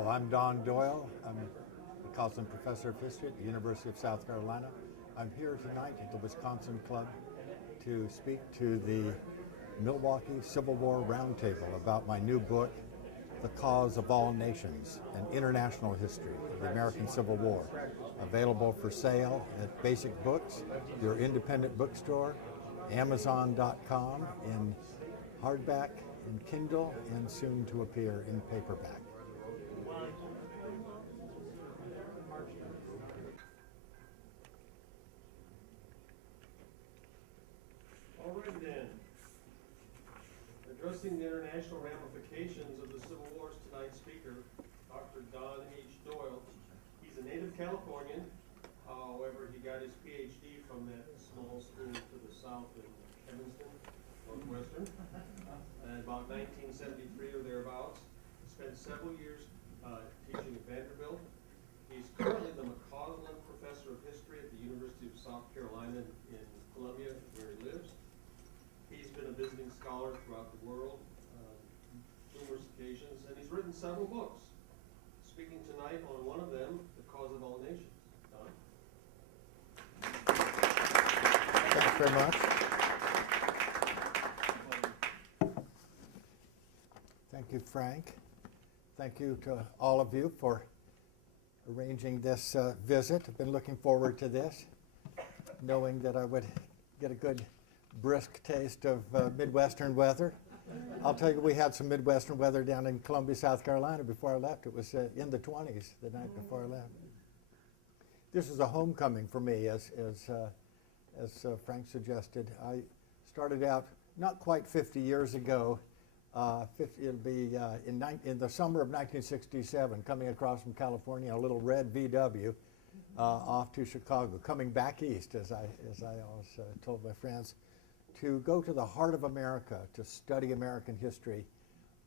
Hello, I'm Don Doyle. I'm a Carlson Professor of History at the University of South Carolina. I'm here tonight at the Wisconsin Club to speak to the Milwaukee Civil War Roundtable about my new book, The Cause of All Nations, an International History of the American Civil War, available for sale at Basic Books, your independent bookstore, Amazon.com in hardback, in Kindle, and soon to appear in paperback. All right then. Addressing the international ramifications of the Civil War is tonight's speaker, Dr. Don H. Doyle. He's a native Californian. However, he got his PhD from that small school to the south in Evanston, Northwestern, in about 1973 or thereabouts. Spent several years teaching at Vanderbilt. He's currently the McCausland Professor of History at the University of South Carolina in Columbia, where he lives. He's been a visiting scholar throughout the world, numerous occasions, and he's written several books. Speaking tonight on one of them, The Cause of All Nations. Don? Thanks very much. Thank you, Frank. Thank you to all of you for arranging this visit. I've been looking forward to this, knowing that I would get a good brisk taste of Midwestern weather. I'll tell you, we had some Midwestern weather down in Columbia, South Carolina before I left. It was in the 20s the night before I left. This is a homecoming for me, as Frank suggested. I started out not quite 50 years ago. It'll be in the summer of 1967, coming across from California, a little red VW off to Chicago, coming back east, as I always told my friends, to go to the heart of America, to study American history.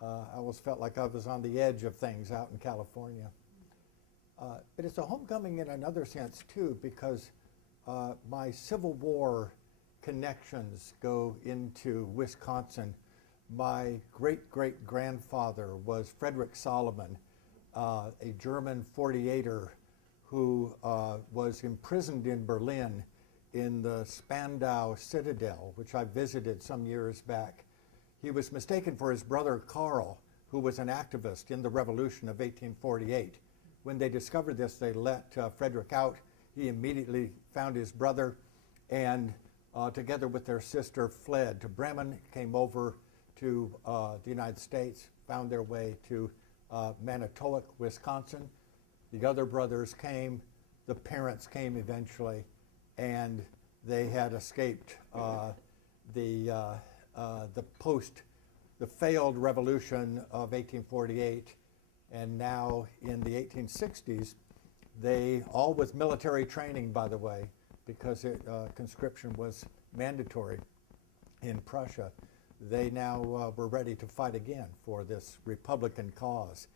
I always felt like I was on the edge of things out in California. But it's a homecoming in another sense, too, because my Civil War connections go into Wisconsin. My great-great-grandfather was Frederick Solomon, a German 48er who was imprisoned in Berlin in the Spandau Citadel, which I visited some years back. He was mistaken for his brother Karl, who was an activist in the Revolution of 1848. When they discovered this, they let Frederick out. He immediately found his brother and, together with their sister, fled to Bremen, came over to the United States, found their way to Manitowoc, Wisconsin. The other brothers came, the parents came eventually, and they had escaped the failed revolution of 1848, and now in the 1860s, they, all with military training, by the way, because conscription was mandatory in Prussia, they now were ready to fight again for this Republican cause.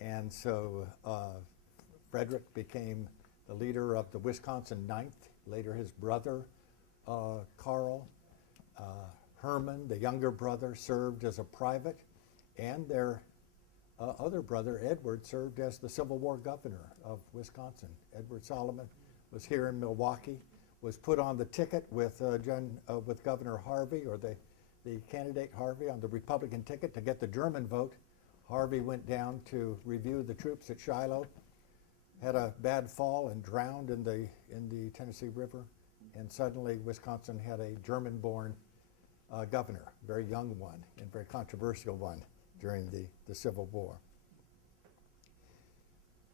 And so Frederick became the leader of the Wisconsin Ninth, later his brother, Karl. Herman, the younger brother, served as a private, and their other brother, Edward, served as the Civil War governor of Wisconsin. Edward Solomon was here in Milwaukee, was put on the ticket with Governor Harvey, or the candidate Harvey, on the Republican ticket to get the German vote. Harvey went down to review the troops at Shiloh, had a bad fall and drowned in the Tennessee River, and suddenly Wisconsin had a German-born governor, a very young one and very controversial one during the Civil War.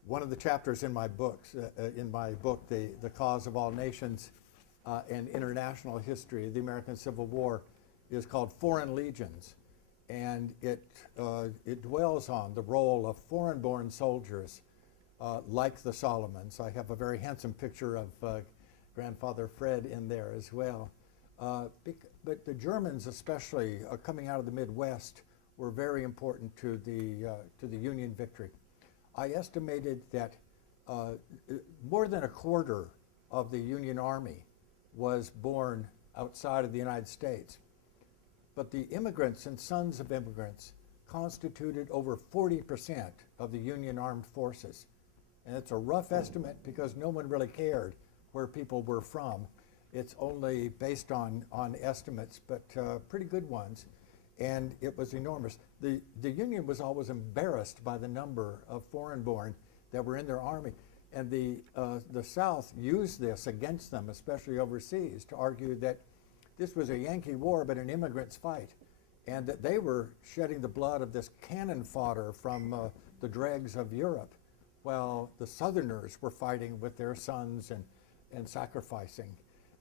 One of the chapters in my book, The Cause of All Nations and International History of the American Civil War, is called Foreign Legions, and it dwells on the role of foreign-born soldiers like the Solomons. I have a very handsome picture of Grandfather Fred in there as well. But the Germans, especially coming out of the Midwest, were very important to the Union victory. I estimated that more than a quarter of the Union Army was born outside of the United States. But the immigrants and sons of immigrants constituted over 40% of the Union armed forces. And it's a rough estimate because no one really cared where people were from. It's only based on estimates, but pretty good ones. And it was enormous. The Union was always embarrassed by the number of foreign-born that were in their army. And the South used this against them, especially overseas, to argue that this was a Yankee war, but an immigrants' fight, and that they were shedding the blood of this cannon fodder from the dregs of Europe, while the Southerners were fighting with their sons and sacrificing,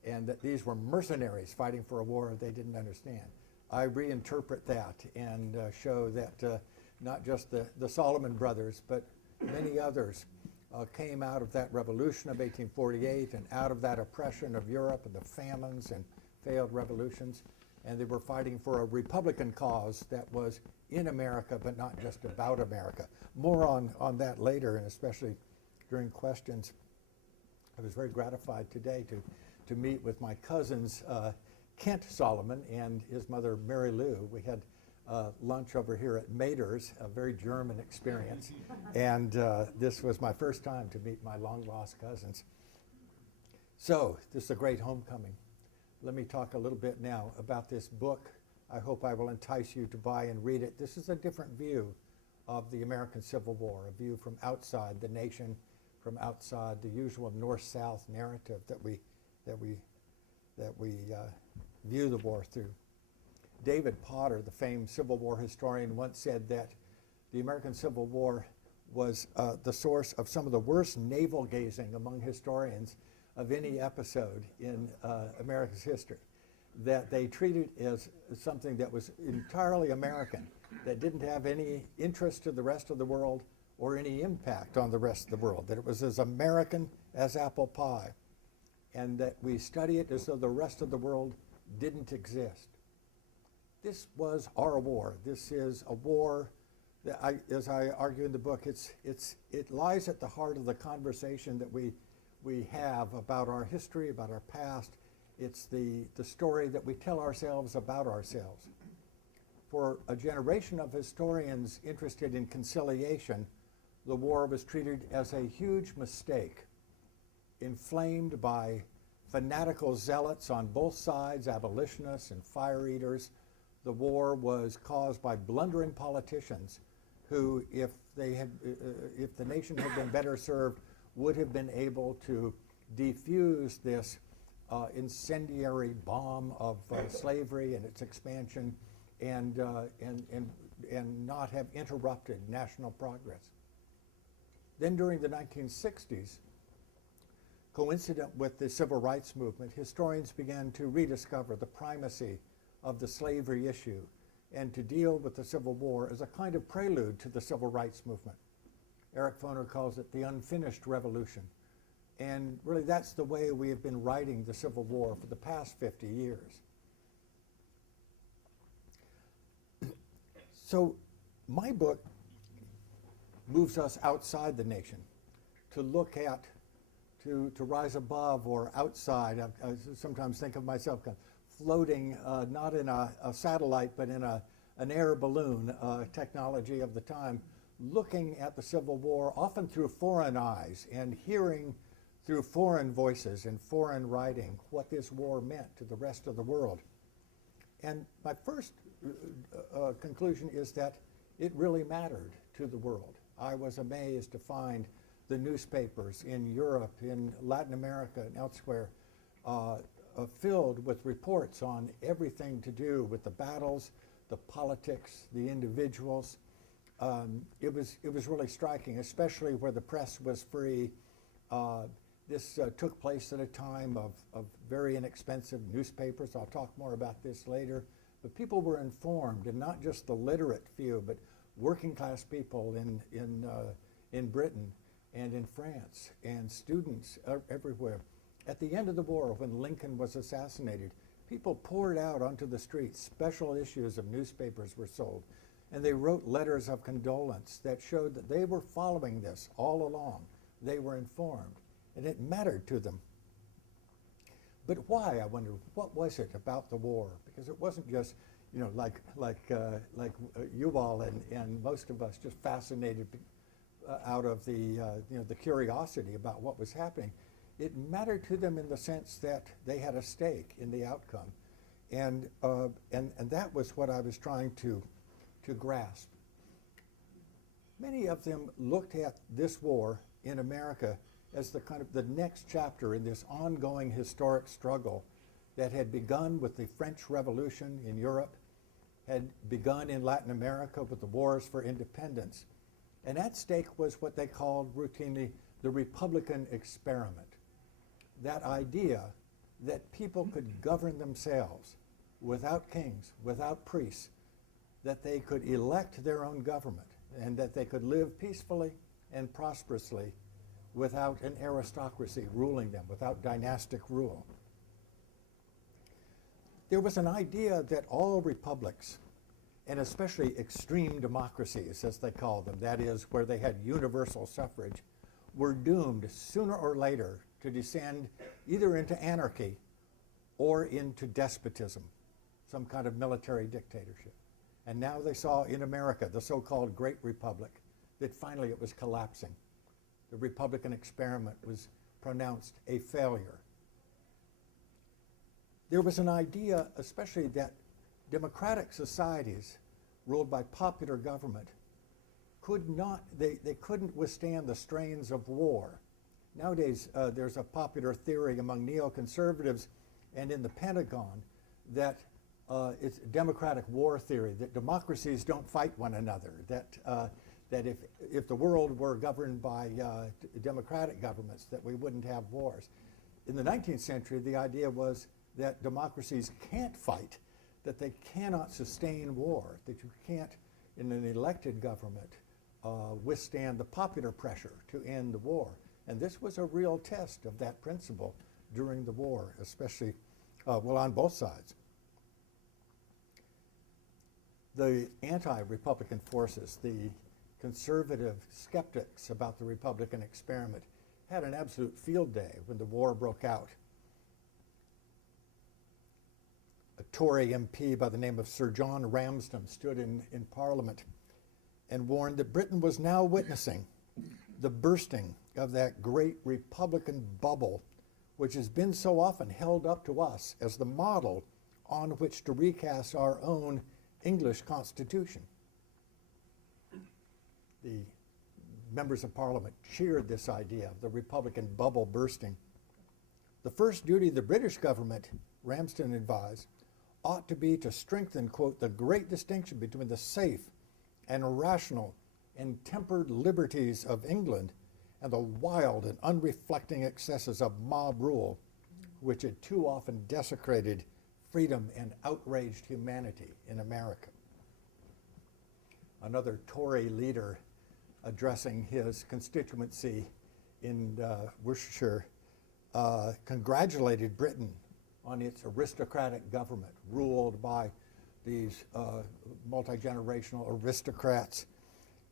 and that these were mercenaries fighting for a war they didn't understand. I reinterpret that and show that not just the Solomon brothers, but many others came out of that revolution of 1848 and out of that oppression of Europe and the famines and failed revolutions, and they were fighting for a Republican cause that was in America, but not just about America. More on that later, and especially during questions. I was very gratified today to meet with my cousins, Kent Solomon and his mother, Mary Lou. We had lunch over here at Mader's, a very German experience. And this was my first time to meet my long-lost cousins. So, this is a great homecoming. Let me talk a little bit now about this book. I hope I will entice you to buy and read it. This is a different view of the American Civil War, a view from outside the nation, from outside the usual North-South narrative that we view the war through. David Potter, the famed Civil War historian, once said that the American Civil War was the source of some of the worst navel-gazing among historians of any episode in America's history, that they treated as something that was entirely American, that didn't have any interest to the rest of the world or any impact on the rest of the world, that it was as American as apple pie, and that we study it as though the rest of the world didn't exist. This was our war. This is a war that, as I argue in the book, it lies at the heart of the conversation that we have about our history, about our past. It's the story that we tell ourselves about ourselves. For a generation of historians interested in conciliation, the war was treated as a huge mistake, inflamed by fanatical zealots on both sides, abolitionists and fire eaters. The war was caused by blundering politicians who, if the nation had been better served, would have been able to defuse this incendiary bomb of slavery and its expansion, and not have interrupted national progress. Then during the 1960s, coincident with the civil rights movement, historians began to rediscover the primacy of the slavery issue and to deal with the Civil War as a kind of prelude to the civil rights movement. Eric Foner calls it the unfinished revolution. And really that's the way we have been writing the Civil War for the past 50 years. So my book moves us outside the nation to look at, to rise above or outside. I sometimes think of myself kind of floating, not in a satellite, but in an air balloon technology of the time, looking at the Civil War often through foreign eyes and hearing through foreign voices and foreign writing what this war meant to the rest of the world. And my first conclusion is that it really mattered to the world. I was amazed to find the newspapers in Europe, in Latin America, and elsewhere filled with reports on everything to do with the battles, the politics, the individuals. It was really striking, especially where the press was free. This took place at a time of very inexpensive newspapers. I'll talk more about this later. But people were informed, and not just the literate few, but working class people in Britain and in France, and students everywhere. At the end of the war, when Lincoln was assassinated, people poured out onto the streets. Special issues of newspapers were sold, and they wrote letters of condolence that showed that they were following this all along. They were informed, and it mattered to them. But why, I wonder, what was it about the war? Because it wasn't just you all and most of us, just fascinated out of the curiosity about what was happening. It mattered to them in the sense that they had a stake in the outcome, and that was what I was trying to grasp. Many of them looked at this war in America as the kind of the next chapter in this ongoing historic struggle that had begun with the French Revolution in Europe, had begun in Latin America with the wars for independence. And at stake was what they called routinely the Republican experiment. That idea that people could govern themselves without kings, without priests, that they could elect their own government, and that they could live peacefully and prosperously without an aristocracy ruling them, without dynastic rule. There was an idea that all republics, and especially extreme democracies, as they called them, that is, where they had universal suffrage, were doomed sooner or later to descend either into anarchy or into despotism, some kind of military dictatorship. And now they saw in America, the so-called Great Republic, that finally it was collapsing. The Republican experiment was pronounced a failure. There was an idea, especially that democratic societies ruled by popular government they couldn't withstand the strains of war. Nowadays, there's a popular theory among neoconservatives and in the Pentagon that it's democratic war theory, that democracies don't fight one another, that if the world were governed by democratic governments, that we wouldn't have wars. In the 19th century, the idea was that democracies can't fight, that they cannot sustain war, that you can't, in an elected government, withstand the popular pressure to end the war. And this was a real test of that principle during the war, especially, on both sides. The anti-Republican forces, the conservative skeptics about the Republican experiment, had an absolute field day when the war broke out. A Tory MP by the name of Sir John Ramsden stood in Parliament and warned that Britain was now witnessing the bursting of that great Republican bubble, which has been so often held up to us as the model on which to recast our own English Constitution. The members of Parliament cheered this idea of the Republican bubble bursting. The first duty of the British government, Ramsden advised, ought to be to strengthen, quote, the great distinction between the safe and rational and tempered liberties of England and the wild and unreflecting excesses of mob rule, which had too often desecrated freedom and outraged humanity in America. Another Tory leader addressing his constituency in Worcestershire congratulated Britain on its aristocratic government ruled by these multi-generational aristocrats,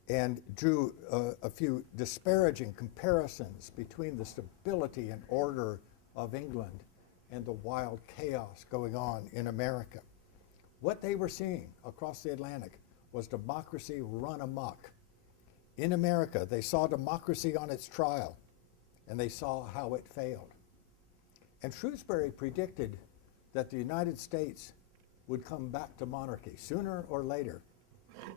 and drew a few disparaging comparisons between the stability and order of England and the wild chaos going on in America. What they were seeing across the Atlantic was democracy run amok. In America, they saw democracy on its trial, and they saw how it failed. And Shrewsbury predicted that the United States would come back to monarchy sooner or later,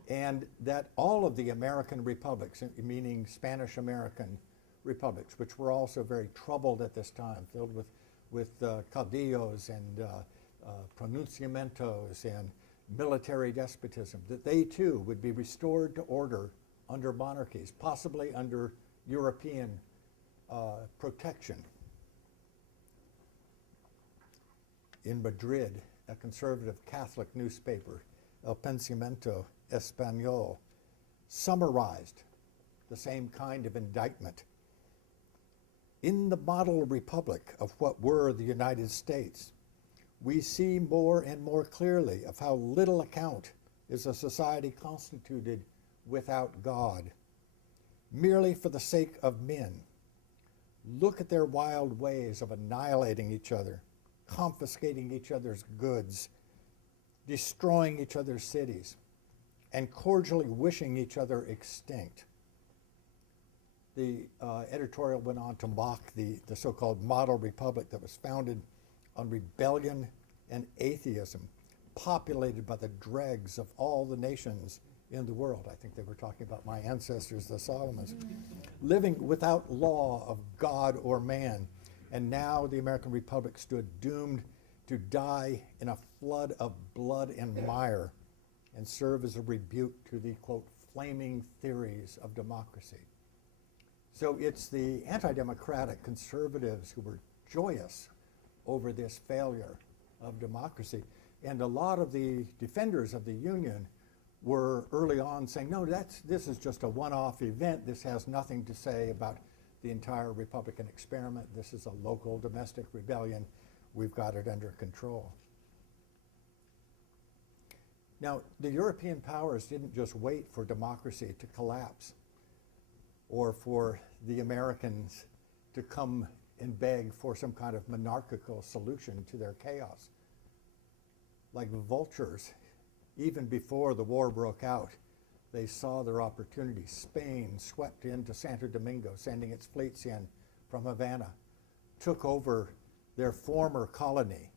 and that all of the American republics, meaning Spanish-American republics, which were also very troubled at this time, filled with caudillos and pronunciamientos and military despotism, that they too would be restored to order under monarchies, possibly under European protection. In Madrid, a conservative Catholic newspaper, El Pensamiento Español, summarized the same kind of indictment. In the model republic of what were the United States, we see more and more clearly of how little account is a society constituted without God, merely for the sake of men. Look at their wild ways of annihilating each other, confiscating each other's goods, destroying each other's cities, and cordially wishing each other extinct. The editorial went on to mock the so-called model republic that was founded on rebellion and atheism, populated by the dregs of all the nations in the world. I think they were talking about my ancestors, the Solomons, living without law of God or man. And now the American Republic stood doomed to die in a flood of blood and mire and serve as a rebuke to the, quote, flaming theories of democracy. So it's the anti-democratic conservatives who were joyous over this failure of democracy. And a lot of the defenders of the Union were early on saying, no, this is just a one-off event. This has nothing to say about the entire Republican experiment. This is a local domestic rebellion. We've got it under control. Now, the European powers didn't just wait for democracy to collapse or for the Americans to come and beg for some kind of monarchical solution to their chaos. Like vultures, even before the war broke out, they saw their opportunity. Spain swept into Santo Domingo, sending its fleets in from Havana, took over their former colony,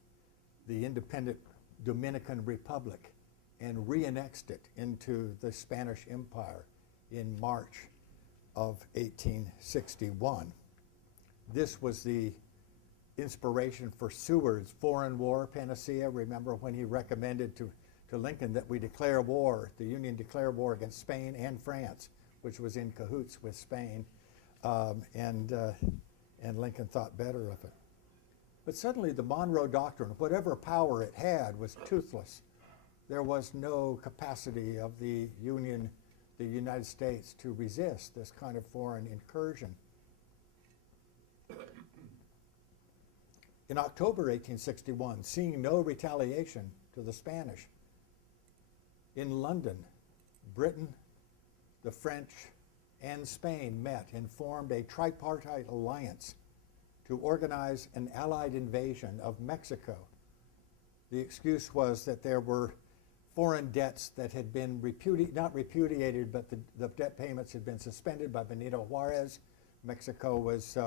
the independent Dominican Republic, and re-annexed it into the Spanish Empire in March of 1861. This was the inspiration for Seward's foreign war panacea. Remember when he recommended to Lincoln that we declare war, the Union declare war against Spain and France, which was in cahoots with Spain, and Lincoln thought better of it. But suddenly the Monroe Doctrine, whatever power it had, was toothless. There was no capacity of the Union, the United States, to resist this kind of foreign incursion. In October 1861, seeing no retaliation to the Spanish, in London, Britain, the French, and Spain met and formed a tripartite alliance to organize an allied invasion of Mexico. The excuse was that there were foreign debts that had been not repudiated, but the debt payments had been suspended by Benito Juarez. Mexico was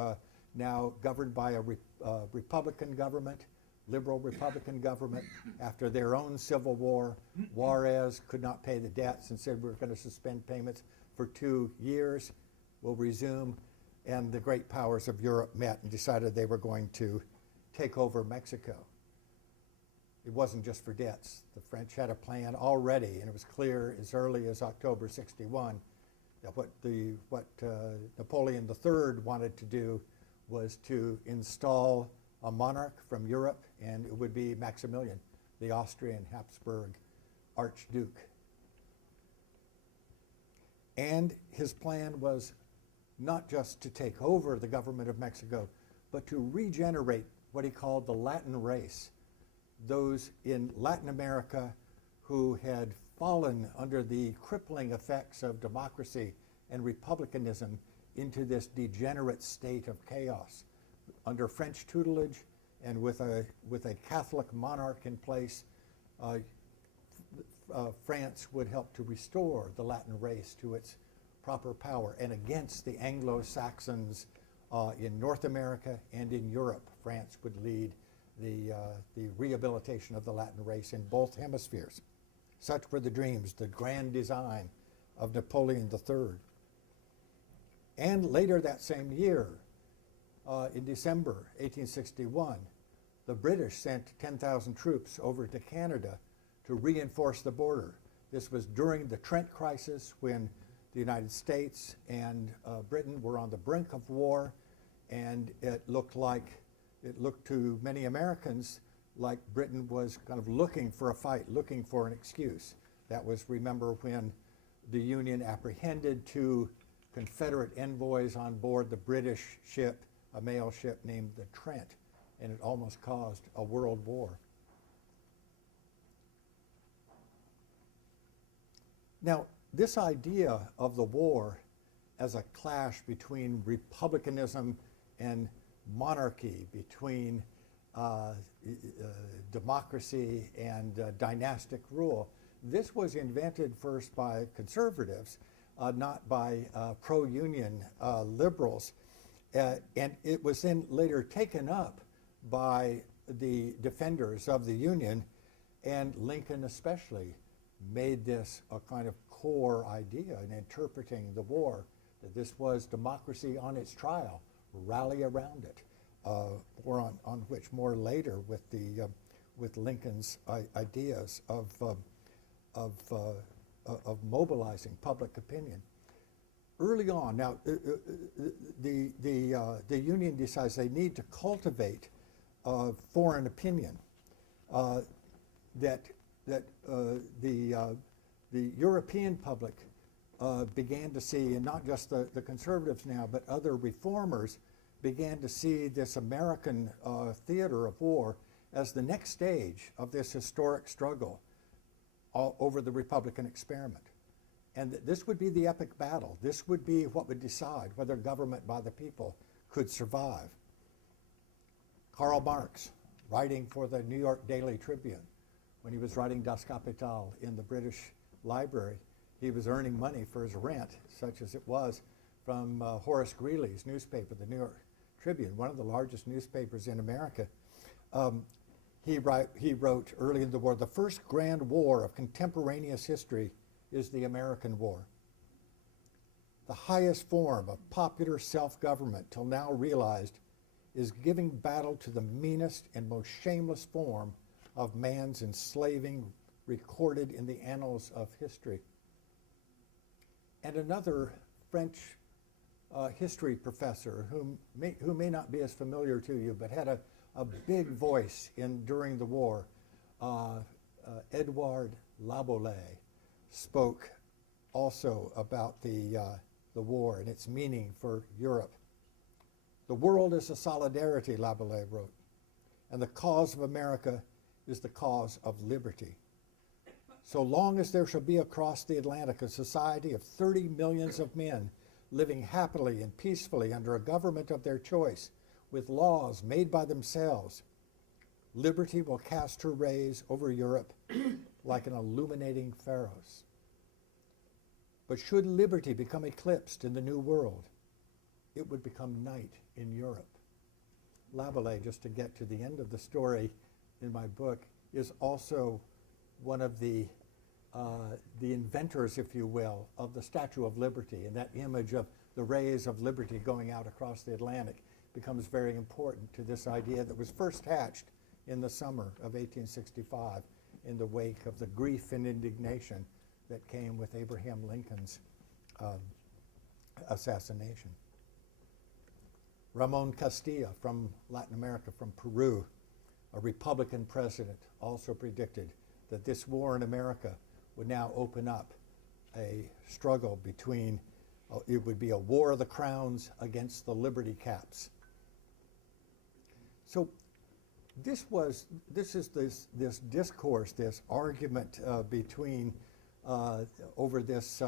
now governed by a Republican government, liberal Republican government. After their own civil war, Juarez could not pay the debts and said, we're going to suspend payments for 2 years. We'll resume. And the great powers of Europe met and decided they were going to take over Mexico. It wasn't just for debts. The French had a plan already, and it was clear as early as October 61 that what Napoleon III wanted to do was to install a monarch from Europe, and it would be Maximilian, the Austrian Habsburg Archduke. And his plan was not just to take over the government of Mexico, but to regenerate what he called the Latin race, those in Latin America who had fallen under the crippling effects of democracy and republicanism into this degenerate state of chaos. Under French tutelage and with a Catholic monarch in place, France would help to restore the Latin race to its proper power. And against the Anglo-Saxons in North America and in Europe, France would lead the rehabilitation of the Latin race in both hemispheres. Such were the dreams, the grand design of Napoleon III. And later that same year, in December 1861, the British sent 10,000 troops over to Canada to reinforce the border. This was during the Trent crisis, when the United States and Britain were on the brink of war, and it looked to many Americans like Britain was kind of looking for a fight, looking for an excuse. That was, remember, when the Union apprehended 2 Confederate envoys on board the British ship, a mail ship named the Trent, and it almost caused a world war. Now, this idea of the war as a clash between republicanism and monarchy, between democracy and dynastic rule. This was invented first by conservatives, not by pro-union liberals. And it was then later taken up by the defenders of the Union, and Lincoln especially made this a kind of core idea in interpreting the war, that this was democracy on its trial, rally around it. More on which more later with Lincoln's ideas of mobilizing public opinion. Early on, now the Union decides they need to cultivate foreign opinion. That the European public began to see, and not just the conservatives now, but other reformers began to see this American theater of war as the next stage of this historic struggle over the Republican experiment. And that this would be the epic battle. This would be what would decide whether government by the people could survive. Karl Marx, writing for the New York Daily Tribune, when he was writing Das Kapital in the British Library, he was earning money for his rent, such as it was, from Horace Greeley's newspaper, the New York Tribune, one of the largest newspapers in America. He wrote early in the war, "The first grand war of contemporaneous history is the American War. The highest form of popular self-government till now realized is giving battle to the meanest and most shameless form of man's enslaving recorded in the annals of history." And another French history professor who may not be as familiar to you, but had a big voice during the war, Edouard Laboulaye, spoke also about the war and its meaning for Europe. "The world is a solidarity," Laboulaye wrote, "and the cause of America is the cause of liberty. So long as there shall be across the Atlantic a society of 30 millions of men living happily and peacefully under a government of their choice, with laws made by themselves, liberty will cast her rays over Europe like an illuminating pharos. But should liberty become eclipsed in the New World, it would become night in Europe." Laboulaye, just to get to the end of the story in my book, is also one of the inventors, if you will, of the Statue of Liberty, and that image of the rays of liberty going out across the Atlantic becomes very important to this idea that was first hatched in the summer of 1865 in the wake of the grief and indignation that came with Abraham Lincoln's assassination. Ramon Castilla from Latin America, from Peru, a Republican president, also predicted that this war in America would now open up a struggle between, it would be a war of the crowns against the liberty caps. So this is this discourse, this argument between over this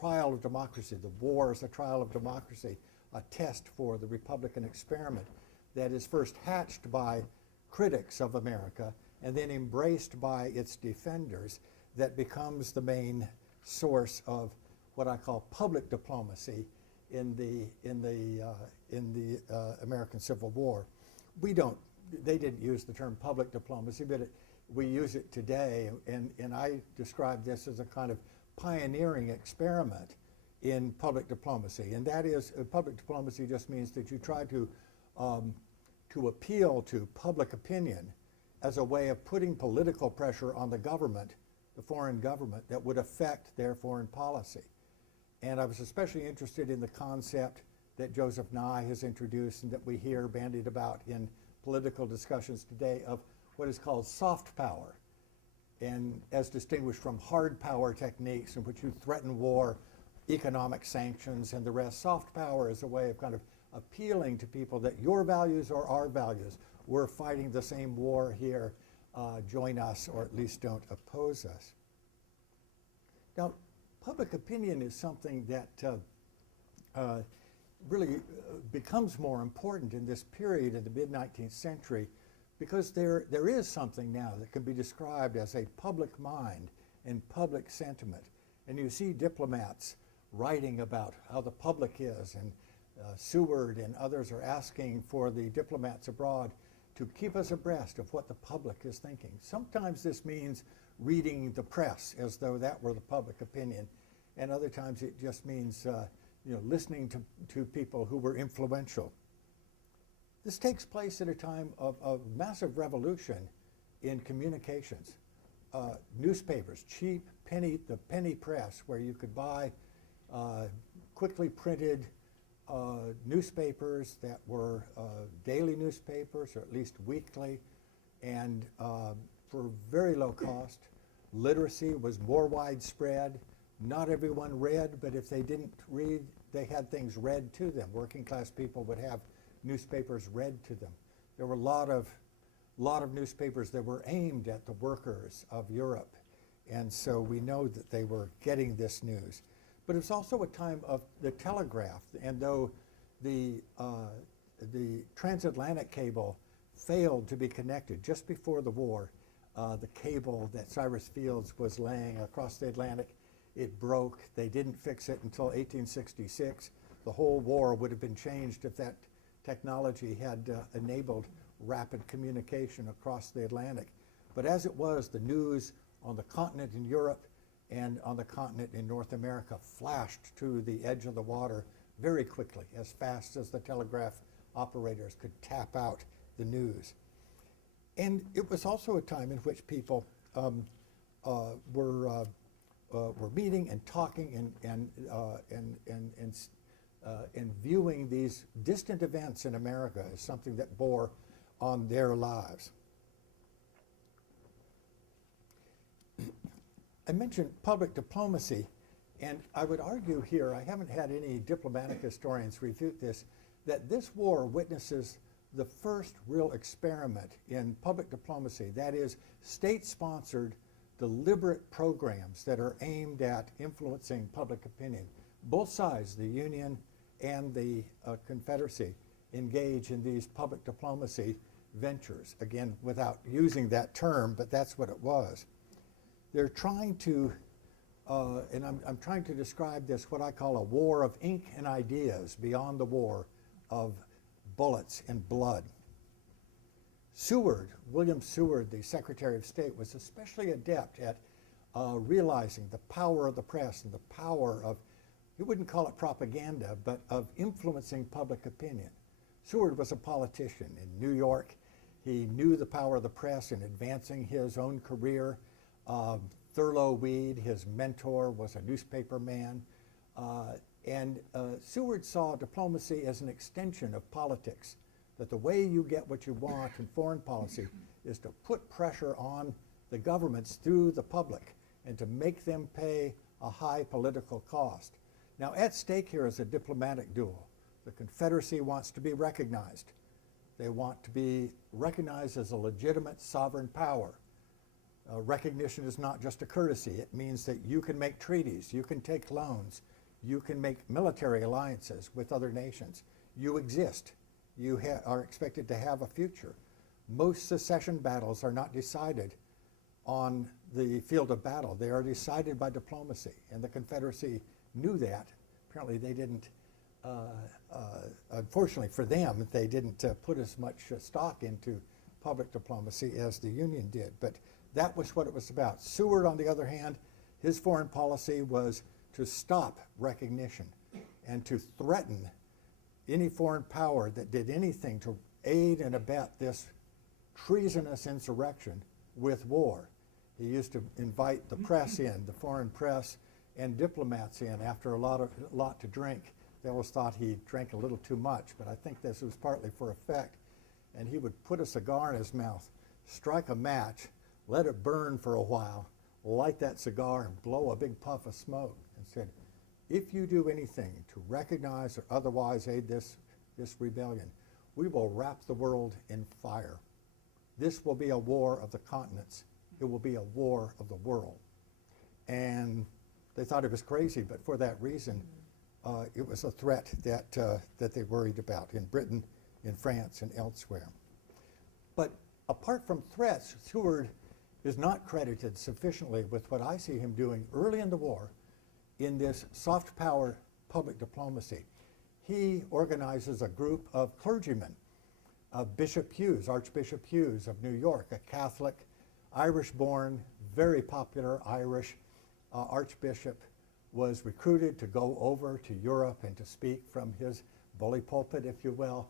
trial of democracy. The war is a trial of democracy, a test for the Republican experiment that is first hatched by critics of America and then embraced by its defenders, that becomes the main source of what I call public diplomacy in the American Civil War. They didn't use the term public diplomacy, but we use it today, and I describe this as a kind of pioneering experiment in public diplomacy. And that is, public diplomacy just means that you try to appeal to public opinion as a way of putting political pressure on the government, the foreign government, that would affect their foreign policy. And I was especially interested in the concept that Joseph Nye has introduced and that we hear bandied about in political discussions today of what is called soft power, and as distinguished from hard power techniques in which you threaten war, economic sanctions, and the rest. Soft power is a way of kind of appealing to people that your values are our values. We're fighting the same war here. Join us, or at least don't oppose us. Now, public opinion is something that really becomes more important in this period in the mid-19th century because there is something now that can be described as a public mind and public sentiment. And you see diplomats writing about how the public is, and Seward and others are asking for the diplomats abroad to keep us abreast of what the public is thinking. Sometimes this means reading the press as though that were the public opinion, and other times it just means listening to people who were influential. This takes place at a time of massive revolution in communications. Newspapers, cheap the penny press, where you could buy quickly printed newspapers that were daily newspapers, or at least weekly, and for very low cost. Literacy was more widespread. Not everyone read, but if they didn't read, they had things read to them. Working class people would have newspapers read to them. There were a lot of newspapers that were aimed at the workers of Europe, and so we know that they were getting this news. But it's also a time of the telegraph, and though the transatlantic cable failed to be connected just before the war, the cable that Cyrus Fields was laying across the Atlantic, it broke. They didn't fix it until 1866. The whole war would have been changed if that technology had enabled rapid communication across the Atlantic. But as it was, the news on the continent in Europe and on the continent in North America flashed to the edge of the water very quickly, as fast as the telegraph operators could tap out the news. And it was also a time in which people were meeting and talking and viewing these distant events in America as something that bore on their lives. I mentioned public diplomacy, and I would argue here, I haven't had any diplomatic historians refute this, that this war witnesses the first real experiment in public diplomacy, that is, state-sponsored, deliberate programs that are aimed at influencing public opinion. Both sides, the Union and the Confederacy, engage in these public diplomacy ventures, again, without using that term, but that's what it was. They're trying to, and I'm trying to describe this, what I call a war of ink and ideas beyond the war of bullets and blood. William Seward, the Secretary of State, was especially adept at realizing the power of the press and the power of, he wouldn't call it propaganda, but of influencing public opinion. Seward was a politician in New York. He knew the power of the press in advancing his own career. Thurlow Weed, his mentor, was a newspaper man. And Seward saw diplomacy as an extension of politics, that the way you get what you want in foreign policy is to put pressure on the governments through the public and to make them pay a high political cost. Now, at stake here is a diplomatic duel. The Confederacy wants to be recognized. They want to be recognized as a legitimate sovereign power. Recognition is not just a courtesy. It means that you can make treaties, you can take loans, you can make military alliances with other nations. You exist. You are expected to have a future. Most secession battles are not decided on the field of battle. They are decided by diplomacy, and the Confederacy knew that. Apparently they didn't, unfortunately for them, they didn't put as much stock into public diplomacy as the Union did, but that was what it was about. Seward, on the other hand, his foreign policy was to stop recognition and to threaten any foreign power that did anything to aid and abet this treasonous insurrection with war. He used to invite the press in, the foreign press, and diplomats in after a lot to drink. They always thought he drank a little too much, but I think this was partly for effect. And he would put a cigar in his mouth, strike a match, let it burn for a while, light that cigar and blow a big puff of smoke, and said, if you do anything to recognize or otherwise aid this rebellion, we will wrap the world in fire. This will be a war of the continents. It will be a war of the world. And they thought it was crazy, but for that reason, it was a threat that they worried about in Britain, in France, and elsewhere. But apart from threats, Seward is not credited sufficiently with what I see him doing early in the war in this soft power public diplomacy. He organizes a group of clergymen. Bishop Hughes, Archbishop Hughes of New York, a Catholic, Irish-born, very popular Irish archbishop, was recruited to go over to Europe and to speak from his bully pulpit, if you will,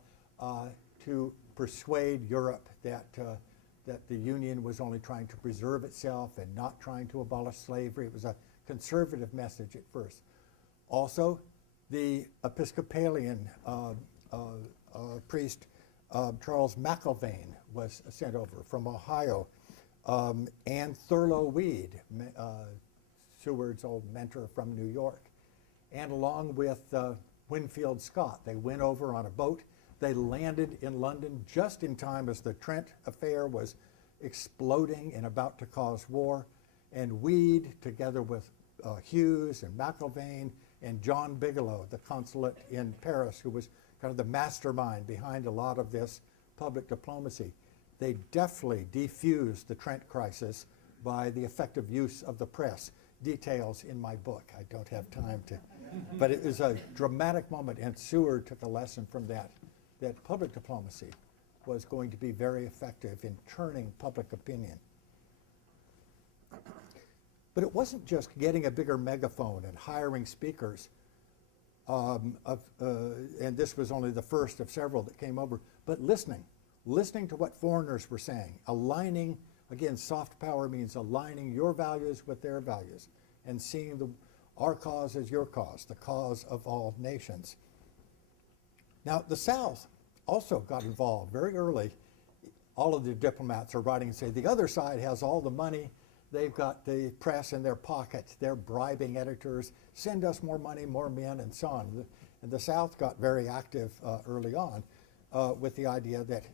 to persuade Europe that the Union was only trying to preserve itself and not trying to abolish slavery. It was a conservative message at first. Also, the Episcopalian priest Charles McIlvaine was sent over from Ohio, and Thurlow Weed, Seward's old mentor from New York, and along with Winfield Scott. They went over on a boat. They landed in London just in time as the Trent affair was exploding and about to cause war. And Weed, together with Hughes and McIlvaine and John Bigelow, the consulate in Paris, who was kind of the mastermind behind a lot of this public diplomacy, they deftly defused the Trent crisis by the effective use of the press. Details in my book. I don't have time to, but it was a dramatic moment, and Seward took a lesson from that public diplomacy was going to be very effective in turning public opinion. But it wasn't just getting a bigger megaphone and hiring speakers, and this was only the first of several that came over, but listening to what foreigners were saying, aligning. Again, soft power means aligning your values with their values and seeing our cause as your cause, the cause of all nations. Now, the South also got involved very early. All of the diplomats are writing and say, the other side has all the money. They've got the press in their pocket. They're bribing editors. Send us more money, more men, and so on. And the South got very active early on with the idea that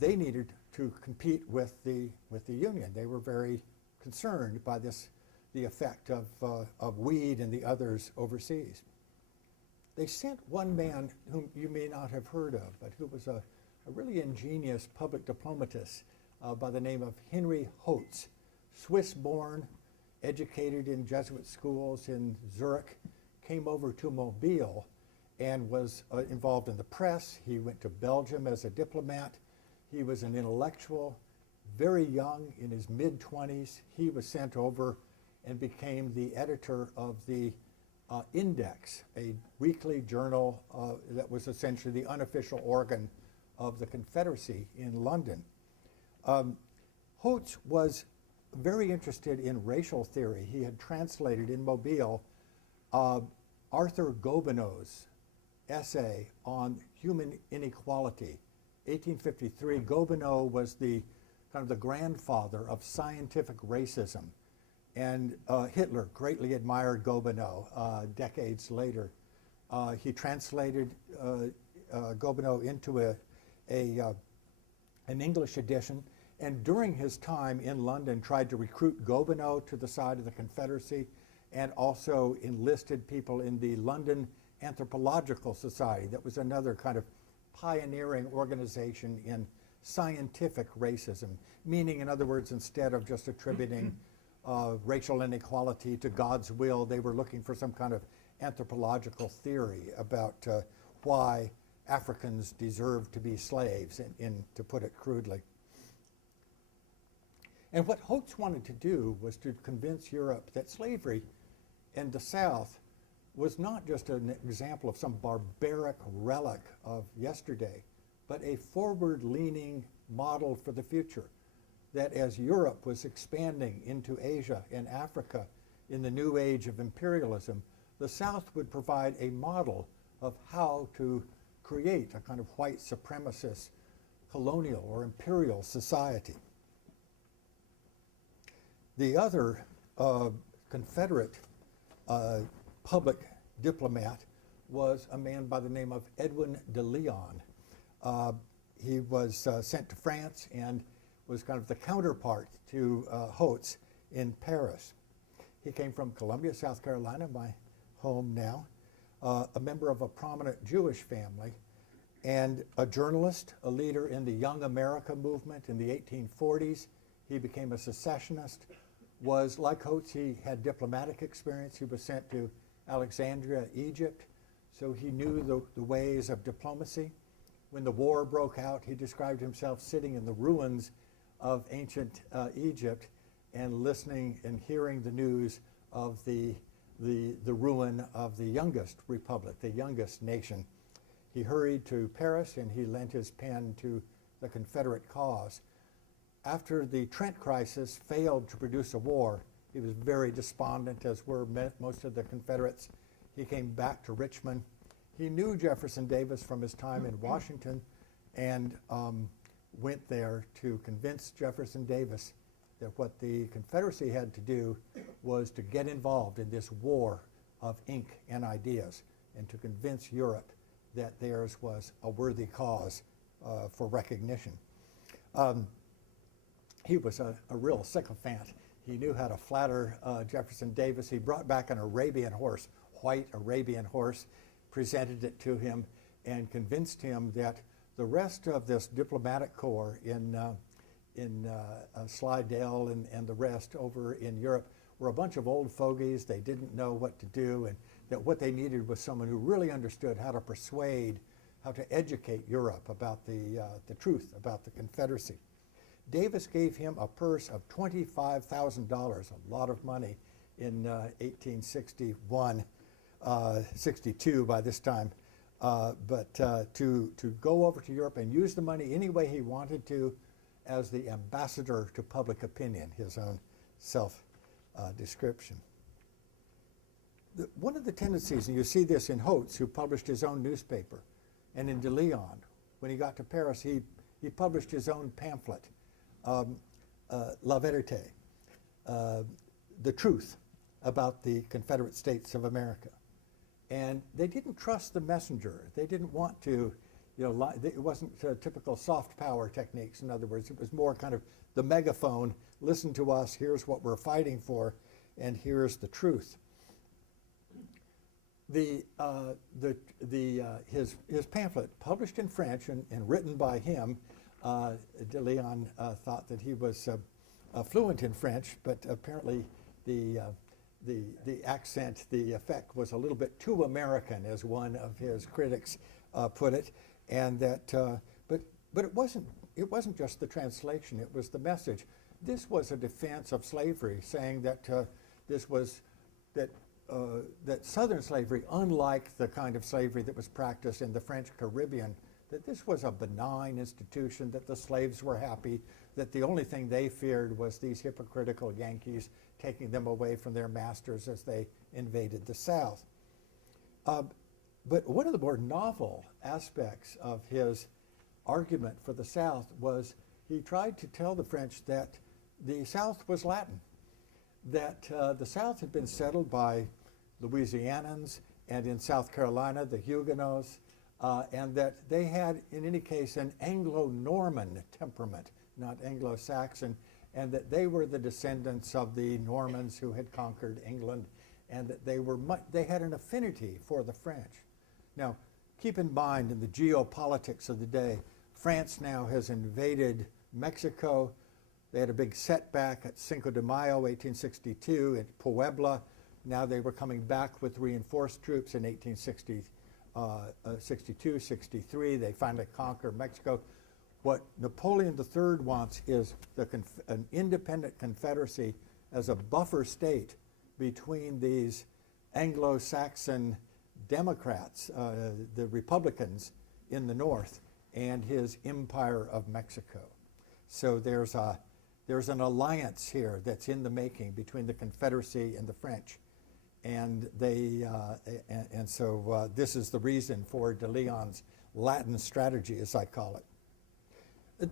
they needed to compete with the Union. They were very concerned by the effect of Weed and the others overseas. They sent one man whom you may not have heard of, but who was a really ingenious public diplomatist by the name of Henry Hotz, Swiss-born, educated in Jesuit schools in Zurich, came over to Mobile and was involved in the press. He went to Belgium as a diplomat. He was an intellectual, very young, in his mid-20s. He was sent over and became the editor of the Index, a weekly journal that was essentially the unofficial organ of the Confederacy in London. Hotz was very interested in racial theory. He had translated in Mobile Arthur Gobineau's essay on human inequality. 1853, Gobineau was the kind of the grandfather of scientific racism. And Hitler greatly admired Gobineau decades later. He translated Gobineau into an English edition, and during his time in London tried to recruit Gobineau to the side of the Confederacy, and also enlisted people in the London Anthropological Society. That was another kind of pioneering organization in scientific racism, meaning, in other words, instead of just attributing racial inequality to God's will, they were looking for some kind of anthropological theory about why Africans deserved to be slaves, to put it crudely. And what Hotz wanted to do was to convince Europe that slavery in the South was not just an example of some barbaric relic of yesterday, but a forward-leaning model for the future. That as Europe was expanding into Asia and Africa in the new age of imperialism, the South would provide a model of how to create a kind of white supremacist colonial or imperial society. The other Confederate public diplomat was a man by the name of Edwin de Leon. He was sent to France and was kind of the counterpart to Hotz in Paris. He came from Columbia, South Carolina, my home now, a member of a prominent Jewish family, and a journalist, a leader in the Young America movement in the 1840s. He became a secessionist. Was, like Hotze, he had diplomatic experience. He was sent to Alexandria, Egypt, so he knew the ways of diplomacy. When the war broke out, he described himself sitting in the ruins of ancient Egypt and listening and hearing the news of the ruin of the youngest republic, the youngest nation. He hurried to Paris and he lent his pen to the Confederate cause. After the Trent crisis failed to produce a war, he was very despondent, as were most of the Confederates. He came back to Richmond. He knew Jefferson Davis from his time in Washington and went there to convince Jefferson Davis that what the Confederacy had to do was to get involved in this war of ink and ideas and to convince Europe that theirs was a worthy cause for recognition. He was a real sycophant. He knew how to flatter Jefferson Davis. He brought back an Arabian horse, white Arabian horse, presented it to him, and convinced him that the rest of this diplomatic corps in Slidell and the rest over in Europe were a bunch of old fogies. They didn't know what to do, and that what they needed was someone who really understood how to persuade, how to educate Europe about the truth about the Confederacy. Davis gave him a purse of $25,000, a lot of money in 1861, 62 by this time, but to go over to Europe and use the money any way he wanted to as the ambassador to public opinion, his own self-description. One of the tendencies, and you see this in Hotze, who published his own newspaper, and in De Leon, when he got to Paris, he published his own pamphlet, La Vérité, the truth about the Confederate States of America. And they didn't trust the messenger. They didn't want to, it wasn't typical soft power techniques. In other words, it was more kind of the megaphone, listen to us, here's what we're fighting for, and here's the truth. His pamphlet, published in French and written by him, De Leon thought that he was fluent in French, but apparently the accent, the effect was a little bit too American, as one of his critics put it, and that, but it wasn't just the translation; it was the message. This was a defense of slavery, saying that that Southern slavery, unlike the kind of slavery that was practiced in the French Caribbean, that this was a benign institution, that the slaves were happy, that the only thing they feared was these hypocritical Yankees taking them away from their masters as they invaded the South. But one of the more novel aspects of his argument for the South was he tried to tell the French that the South was Latin, that the South had been settled by Louisianans, and in South Carolina, the Huguenots, and that they had, in any case, an Anglo-Norman temperament, not Anglo-Saxon, and that they were the descendants of the Normans who had conquered England, and that they had an affinity for the French. Now, keep in mind, in the geopolitics of the day, France now has invaded Mexico. They had a big setback at Cinco de Mayo, 1862, at Puebla. Now they were coming back with reinforced troops in 1862, 63. They finally conquer Mexico. What Napoleon III wants is an independent confederacy as a buffer state between these Anglo-Saxon Democrats, the Republicans in the north, and his empire of Mexico. So there's an alliance here that's in the making between the Confederacy and the French. And so this is the reason for De Leon's Latin strategy, as I call it.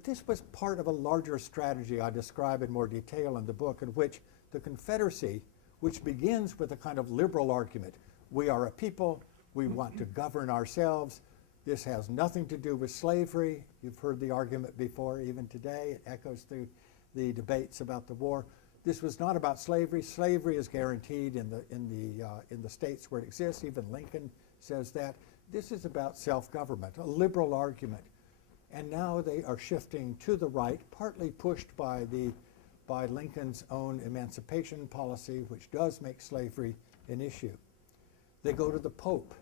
This was part of a larger strategy I describe in more detail in the book, in which the Confederacy, which begins with a kind of liberal argument, we are a people, we want to govern ourselves, this has nothing to do with slavery. You've heard the argument before, even today, it echoes through the debates about the war. This was not about slavery. Slavery is guaranteed in the states where it exists. Even Lincoln says that. This is about self-government, a liberal argument. And now they are shifting to the right, partly pushed by Lincoln's own emancipation policy, which does make slavery an issue. They go to the Pope.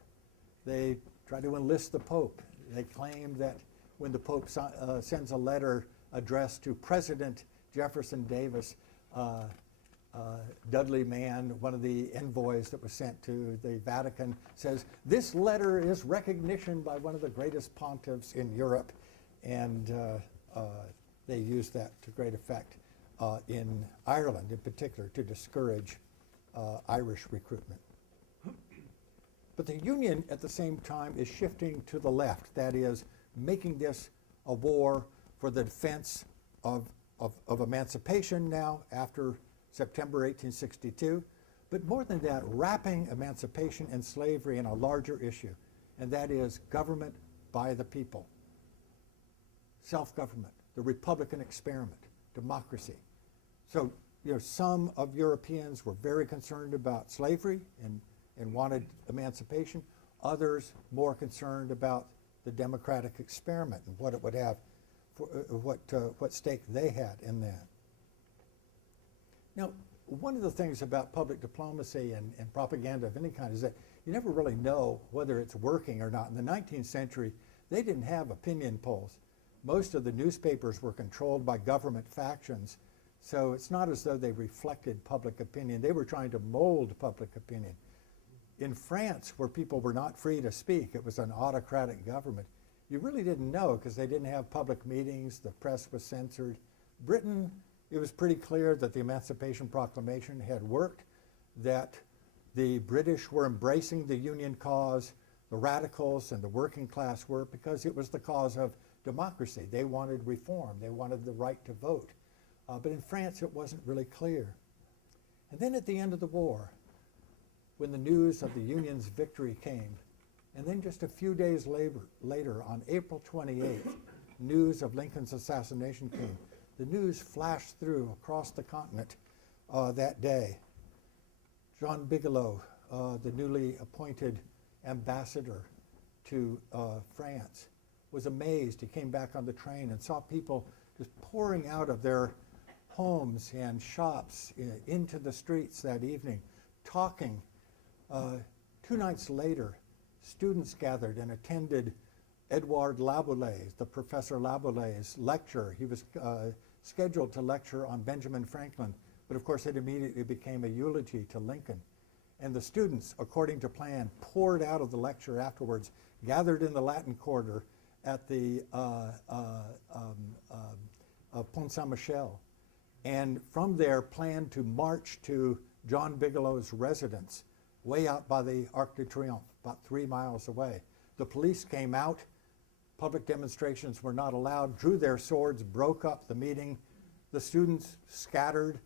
They try to enlist the Pope. They claim that when the Pope sends a letter addressed to President Jefferson Davis, Dudley Mann, one of the envoys that was sent to the Vatican, says, this letter is recognition by one of the greatest pontiffs in Europe. And they used that to great effect in Ireland in particular to discourage Irish recruitment. But the Union at the same time is shifting to the left, that is, making this a war for the defense of emancipation now after September 1862, but more than that, wrapping emancipation and slavery in a larger issue, and that is government by the people, self-government, the Republican experiment, democracy. So, some of Europeans were very concerned about slavery and wanted emancipation. Others more concerned about the democratic experiment and what it would have, what stake they had in that. Now, one of the things about public diplomacy and propaganda of any kind is that you never really know whether it's working or not. In the 19th century, they didn't have opinion polls. Most of the newspapers were controlled by government factions, so it's not as though they reflected public opinion. They were trying to mold public opinion. In France, where people were not free to speak, it was an autocratic government. You really didn't know because they didn't have public meetings, the press was censored. Britain, it was pretty clear that the Emancipation Proclamation had worked, that the British were embracing the Union cause, the radicals and the working class were, because it was the cause of democracy. They wanted reform, they wanted the right to vote. But in France, it wasn't really clear. And then at the end of the war, when the news of the Union's victory came, and then just a few days later, on April 28th, news of Lincoln's assassination came. The news flashed through across the continent that day. John Bigelow, the newly appointed ambassador to France, was amazed. He came back on the train and saw people just pouring out of their homes and shops into the streets that evening, talking. 2 nights later, students gathered and attended Edouard Laboulaye, the Professor Laboulaye's lecture. He was scheduled to lecture on Benjamin Franklin, but of course it immediately became a eulogy to Lincoln. And the students, according to plan, poured out of the lecture afterwards, gathered in the Latin Quarter at the Pont Saint-Michel, and from there planned to march to John Bigelow's residence, way out by the Arc de Triomphe, about 3 miles away. The police came out, public demonstrations were not allowed, drew their swords, broke up the meeting. The students scattered,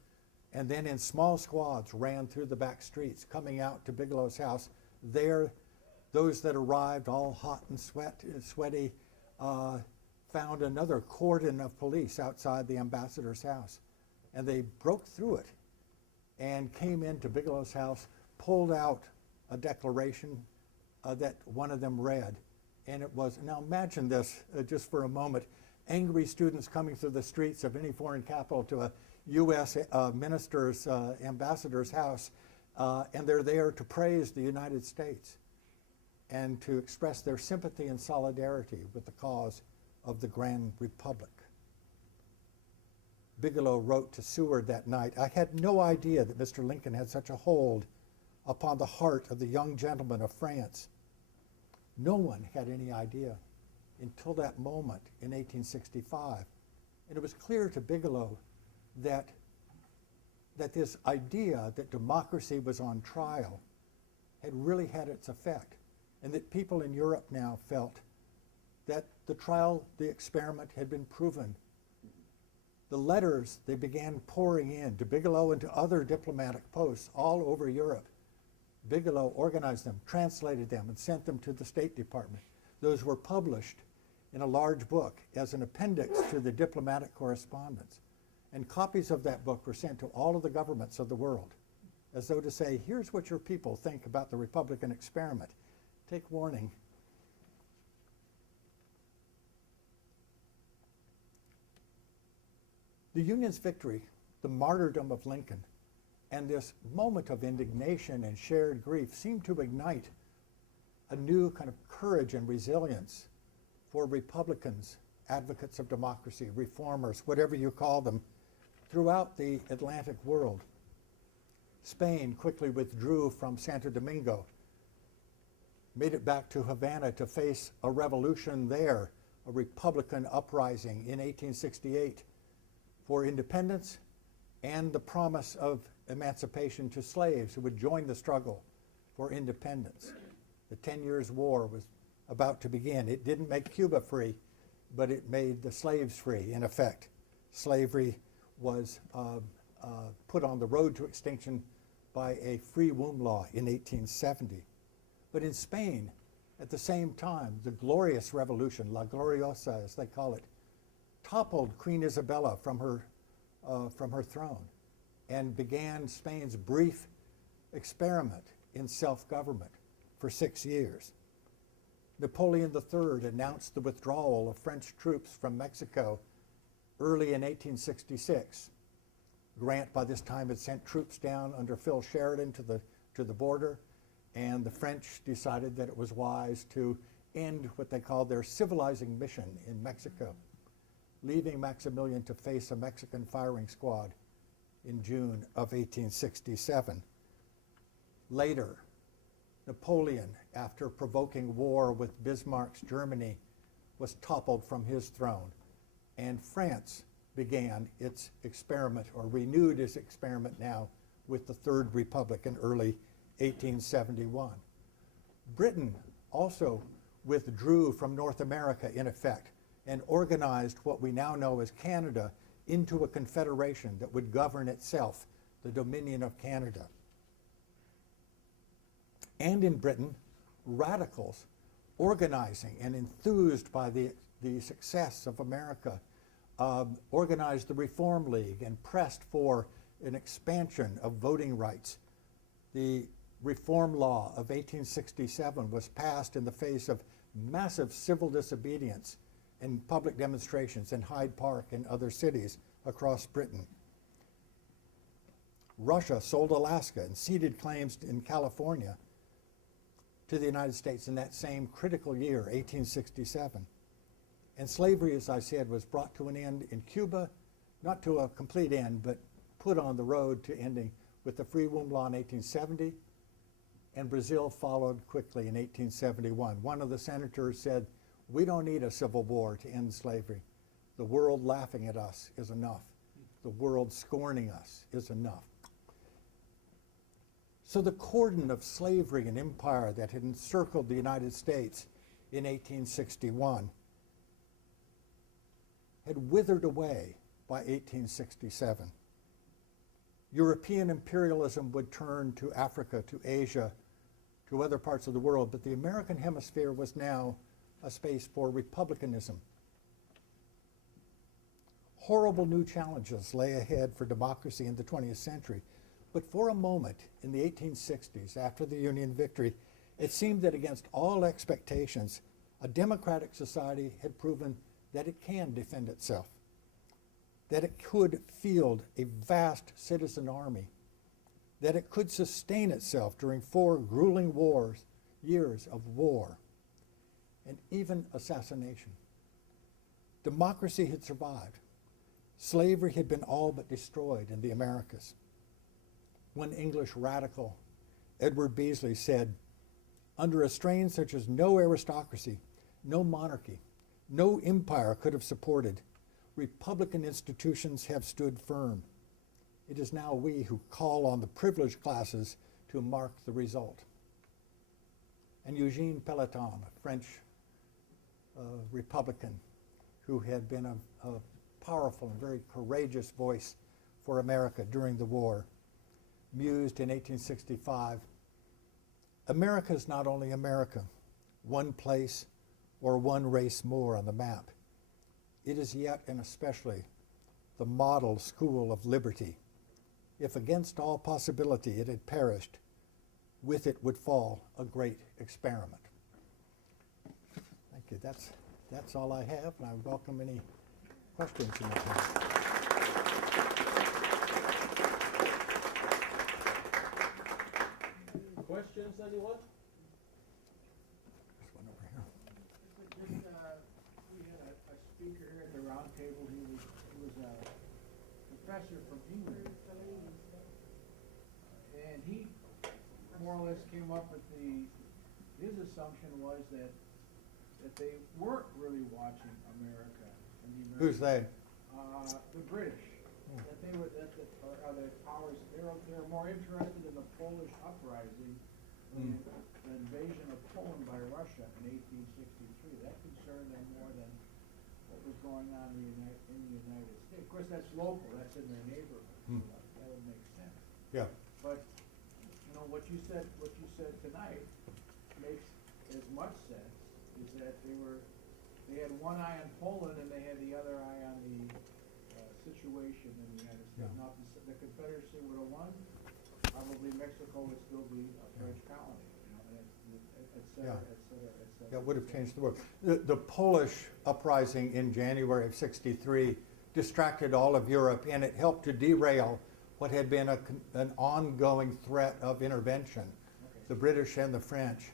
and then in small squads ran through the back streets, coming out to Bigelow's house. There, those that arrived, all hot and sweaty, found another cordon of police outside the ambassador's house. And they broke through it and came into Bigelow's house, pulled out a declaration that one of them read. And it was, now imagine this just for a moment, angry students coming through the streets of any foreign capital to a U.S. Minister's, ambassador's house, and they're there to praise the United States and to express their sympathy and solidarity with the cause of the Grand Republic. Bigelow wrote to Seward that night, "I had no idea that Mr. Lincoln had such a hold upon the heart of the young gentlemen of France. No one had any idea until that moment in 1865. And it was clear to Bigelow that this idea that democracy was on trial had really had its effect, and that people in Europe now felt that the trial, the experiment had been proven. The letters, they began pouring in to Bigelow and to other diplomatic posts all over Europe. Bigelow organized them, translated them, and sent them to the State Department. Those were published in a large book as an appendix to the diplomatic correspondence. And copies of that book were sent to all of the governments of the world, as though to say, here's what your people think about the Republican experiment. Take warning. The Union's victory, the martyrdom of Lincoln, and this moment of indignation and shared grief seemed to ignite a new kind of courage and resilience for Republicans, advocates of democracy, reformers, whatever you call them, throughout the Atlantic world. Spain quickly withdrew from Santo Domingo, made it back to Havana to face a revolution there, a Republican uprising in 1868 for independence and the promise of emancipation to slaves who would join the struggle for independence. The 10 Years' War was about to begin. It didn't make Cuba free, but it made the slaves free, in effect. Slavery was put on the road to extinction by a free womb law in 1870. But in Spain, at the same time, the Glorious Revolution, La Gloriosa as they call it, toppled Queen Isabella from her throne and began Spain's brief experiment in self-government for 6 years. Napoleon III announced the withdrawal of French troops from Mexico early in 1866. Grant, by this time, had sent troops down under Phil Sheridan to the border, and the French decided that it was wise to end what they called their civilizing mission in Mexico, leaving Maximilian to face a Mexican firing squad in June of 1867. Later, Napoleon, after provoking war with Bismarck's Germany, was toppled from his throne, and France began its experiment, or renewed its experiment now, with the Third Republic in early 1871. Britain also withdrew from North America, in effect, and organized what we now know as Canada into a confederation that would govern itself, the Dominion of Canada. And in Britain, radicals organizing and enthused by the success of America organized the Reform League and pressed for an expansion of voting rights. The Reform Law of 1867 was passed in the face of massive civil disobedience and public demonstrations in Hyde Park and other cities across Britain. Russia sold Alaska and ceded claims in California to the United States in that same critical year, 1867. And slavery, as I said, was brought to an end in Cuba, not to a complete end, but put on the road to ending with the Free Womb Law in 1870, and Brazil followed quickly in 1871. One of the senators said, "We don't need a civil war to end slavery. The world laughing at us is enough. The world scorning us is enough." So the cordon of slavery and empire that had encircled the United States in 1861 had withered away by 1867. European imperialism would turn to Africa, to Asia, to other parts of the world, but the American hemisphere was now a space for republicanism. Horrible new challenges lay ahead for democracy in the 20th century, but for a moment in the 1860s, after the Union victory, it seemed that against all expectations, a democratic society had proven that it can defend itself, that it could field a vast citizen army, that it could sustain itself during 4 grueling years of war, and even assassination. Democracy had survived. Slavery had been all but destroyed in the Americas. One English radical, Edward Beasley, said, "Under a strain such as no aristocracy, no monarchy, no empire could have supported, Republican institutions have stood firm. It is now we who call on the privileged classes to mark the result." And Eugene Pelletan, a French Republican who had been a powerful and very courageous voice for America during the war, mused in 1865, "America is not only America, one place or one race more on the map. It is yet and especially the model school of liberty. If against all possibility it had perished, with it would fall a great experiment." Thank you. That's all I have, and I welcome any questions you might have. comments, anyone? This one over here. We had a speaker here at the roundtable. He was a professor from England. And he more or less came up with his assumption was that they weren't really watching America and the American. Who's they? The British. That they were the powers. They were more interested in the Polish uprising, the invasion of Poland by Russia in 1863. That concerned them more than what was going on in the United States. Of course, that's local. That's in their neighborhood. So that would make sense. Yeah. But what you said tonight makes as much sense. Is that they had one eye on Poland and they had the other eye on the situation in the United States. Yeah. Now, if the Confederacy would have won, probably Mexico would still be a French colony. Et cetera, et cetera, et cetera. That would have changed the world. The Polish uprising in January of '63 distracted all of Europe, and it helped to derail what had been an ongoing threat of intervention, the British and the French.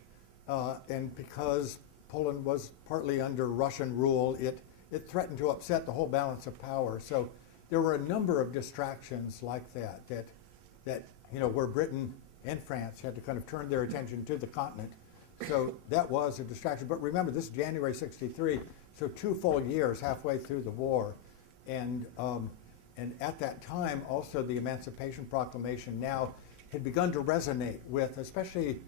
And because Poland was partly under Russian rule, it threatened to upset the whole balance of power. So there were a number of distractions like that where Britain and France had to kind of turn their attention to the continent. So that was a distraction. But remember, this is January '63, so 2 full years halfway through the war. And at that time, also the Emancipation Proclamation now had begun to resonate with, especially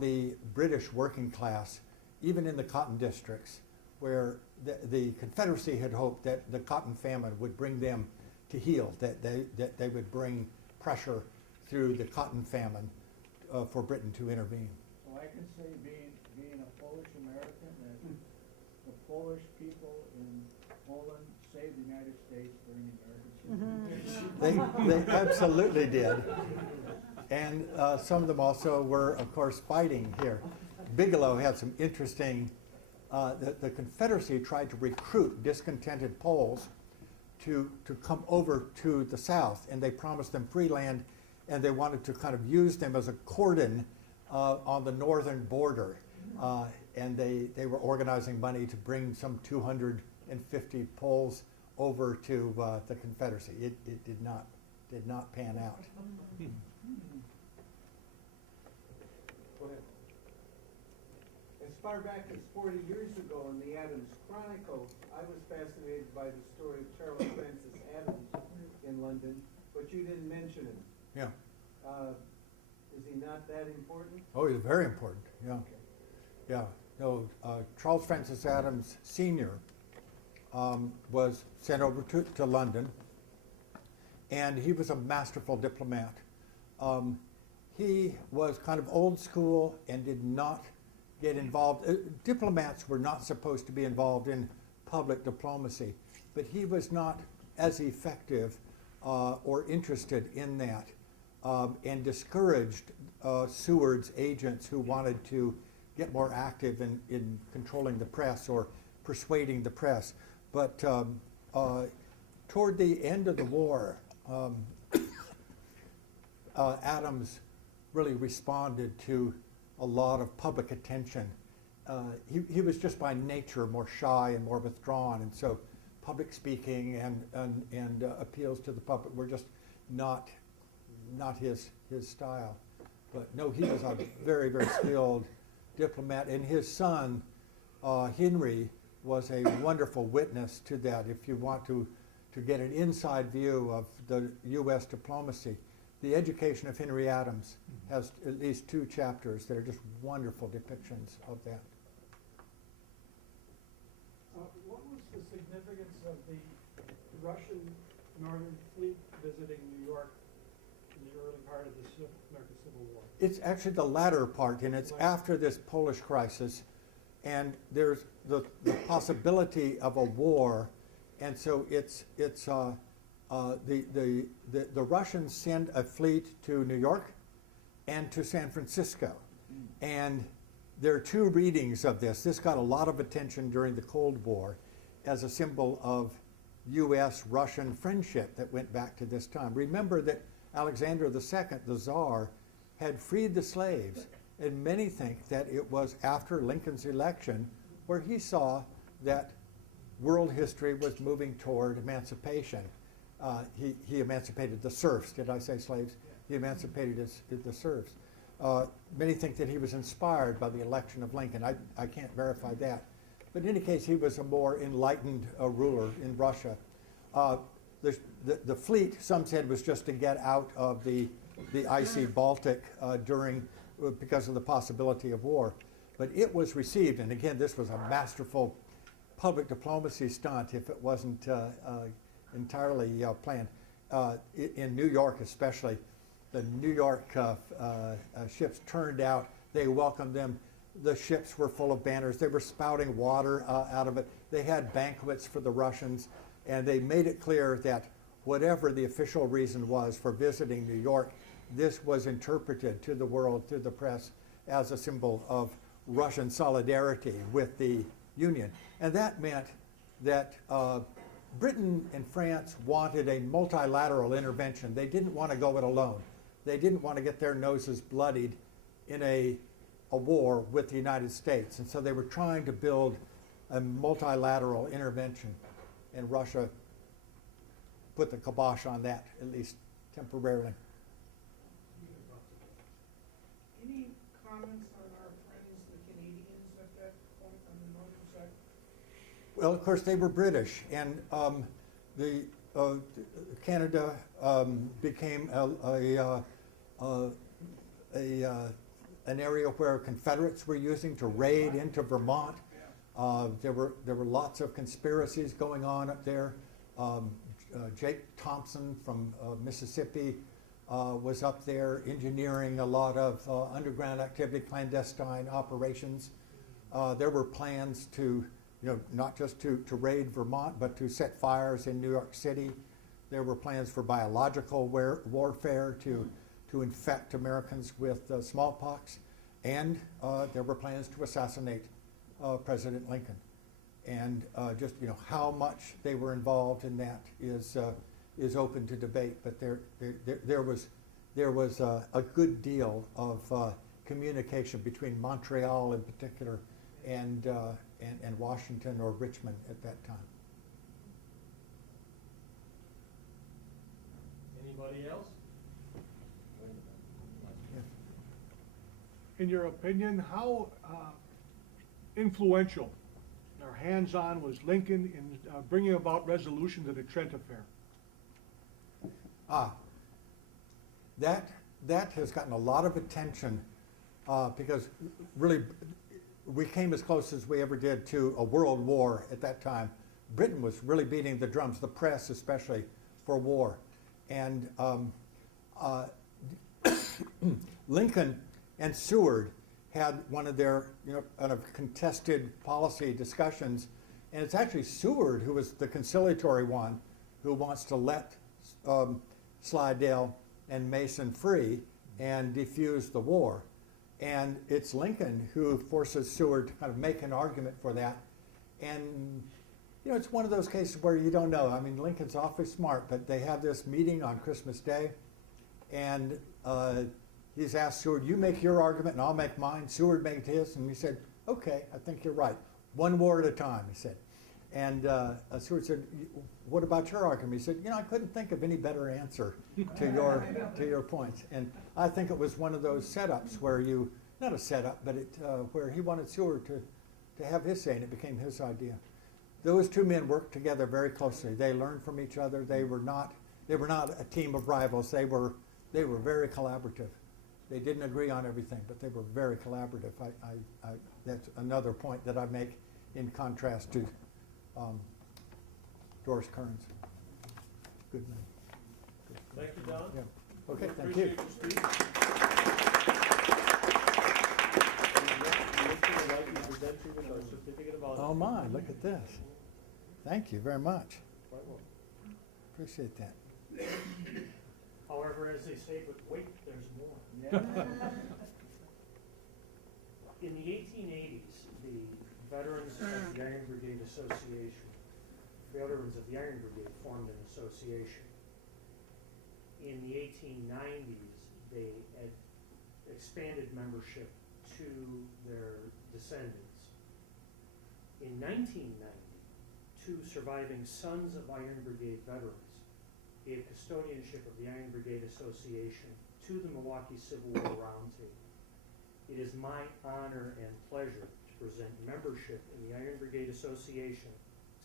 the British working class, even in the cotton districts, where the Confederacy had hoped that the cotton famine would bring them to heel, that they would bring pressure through the cotton famine for Britain to intervene. So I can say, being a Polish American, that the Polish people in Poland saved the United States during the American Civil War. They absolutely did. And some of them also were, of course, fighting here. Bigelow had some interesting, the Confederacy tried to recruit discontented Poles to come over to the South, and they promised them free land, and they wanted to kind of use them as a cordon on the northern border. And they were organizing money to bring some 250 Poles over to the Confederacy. It did not pan out. Go ahead. As far back as 40 years ago in the Adams Chronicle, I was fascinated by the story of Charles Francis Adams in London, but you didn't mention him. Yeah. Is he not that important? Oh, he's very important. Yeah. Okay. Yeah. No, Charles Francis Adams Sr. Was sent over to London, and he was a masterful diplomat. He was kind of old school and did not get involved. Diplomats were not supposed to be involved in public diplomacy, but he was not as effective or interested in that, and discouraged Seward's agents who wanted to get more active in controlling the press or persuading the press. But toward the end of the war, Adams really responded to a lot of public attention. He was just by nature more shy and more withdrawn, and so public speaking and appeals to the public were just not his style. But no, he was a very, very skilled diplomat, and his son, Henry, was a wonderful witness to that. If you want to get an inside view of the U.S. diplomacy, The Education of Henry Adams has at least 2 chapters that are just wonderful depictions of that. What was the significance of the Russian Northern Fleet visiting New York in the early part of the American Civil War? It's actually the latter part, and it's after this Polish crisis, and there's the possibility of a war, and so the Russians send a fleet to New York and to San Francisco, and there are 2 readings of this. This got a lot of attention during the Cold War as a symbol of U.S.-Russian friendship that went back to this time. Remember that Alexander II, the Tsar, had freed the slaves And many think that it was after Lincoln's election where he saw that world history was moving toward emancipation. He emancipated the serfs. Did I say slaves? He emancipated the serfs. Many think that he was inspired by the election of Lincoln. I can't verify that. But in any case, he was a more enlightened ruler in Russia. The fleet, some said, was just to get out of the icy Baltic because of the possibility of war. But it was received, and again, this was a masterful public diplomacy stunt if it wasn't entirely planned. In New York especially, the New York ships turned out, they welcomed them. The ships were full of banners. They were spouting water out of it. They had banquets for the Russians, and they made it clear that whatever the official reason was for visiting New York, this was interpreted to the world, through the press, as a symbol of Russian solidarity with the Union. And that meant that Britain and France wanted a multilateral intervention. They didn't want to go it alone. They didn't want to get their noses bloodied in a war with the United States. And so they were trying to build a multilateral intervention. And Russia put the kibosh on that, at least temporarily. Any comments on our friends, the Canadians, at that point on the northern side? Well, of course, they were British, and Canada became an area where Confederates were using to raid into Vermont. There were lots of conspiracies going on up there. Jake Thompson from Mississippi was up there engineering a lot of underground activity, clandestine operations. There were plans to, not just to raid Vermont, but to set fires in New York City. There were plans for biological warfare to infect Americans with smallpox. And there were plans to assassinate President Lincoln. And just how much they were involved in that is open to debate. But there was a good deal of communication between Montreal in particular and Washington or Richmond at that time. Anybody else? In your opinion, how influential or hands-on was Lincoln in bringing about resolution to the Trent affair? That has gotten a lot of attention because really we came as close as we ever did to a world war at that time. Britain was really beating the drums, the press especially, for war. And Lincoln and Seward had one of their kind of contested policy discussions, and it's actually Seward who was the conciliatory one who wants to let Slidell and Mason free and defuse the war. And it's Lincoln who forces Seward to kind of make an argument for that. And it's one of those cases where you don't know. I mean, Lincoln's awfully smart, but they have this meeting on Christmas Day, and he's asked Seward, you make your argument and I'll make mine. Seward made his, and he said, okay, I think you're right. One war at a time, he said. And Seward said, what about your argument? He said, I couldn't think of any better answer to your points. And I think it was one of those setups where not a setup, but where he wanted Seward to have his say, and it became his idea. Those two men worked together very closely. They learned from each other. They were not a team of rivals. They were very collaborative. They didn't agree on everything, but they were very collaborative. That's another point that I make in contrast to Doris Kearns. Good man. Thank you, Don. Yeah. Okay, We thank you. appreciate your speech. We'd like to present you with our certificate of honor. Oh my, look at this. Thank you very much. Quite well. Appreciate that. However, as they say, but wait, there's more. In the 1880s, the Veterans of the Iron Brigade Association, Veterans of the Iron Brigade formed an association. In the 1890s, they had expanded membership to their descendants. In 1990, two surviving sons of Iron Brigade veterans gave custodianship of the Iron Brigade Association to the Milwaukee Civil War Roundtable. It is my honor and pleasure to present membership in the Iron Brigade Association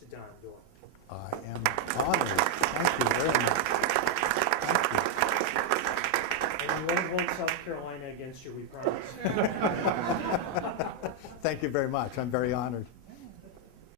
to Don Doyle. I am honored. Thank you very much. Thank And we won't hold South Carolina against you, we promise. you. Thank you very much. I'm very honored.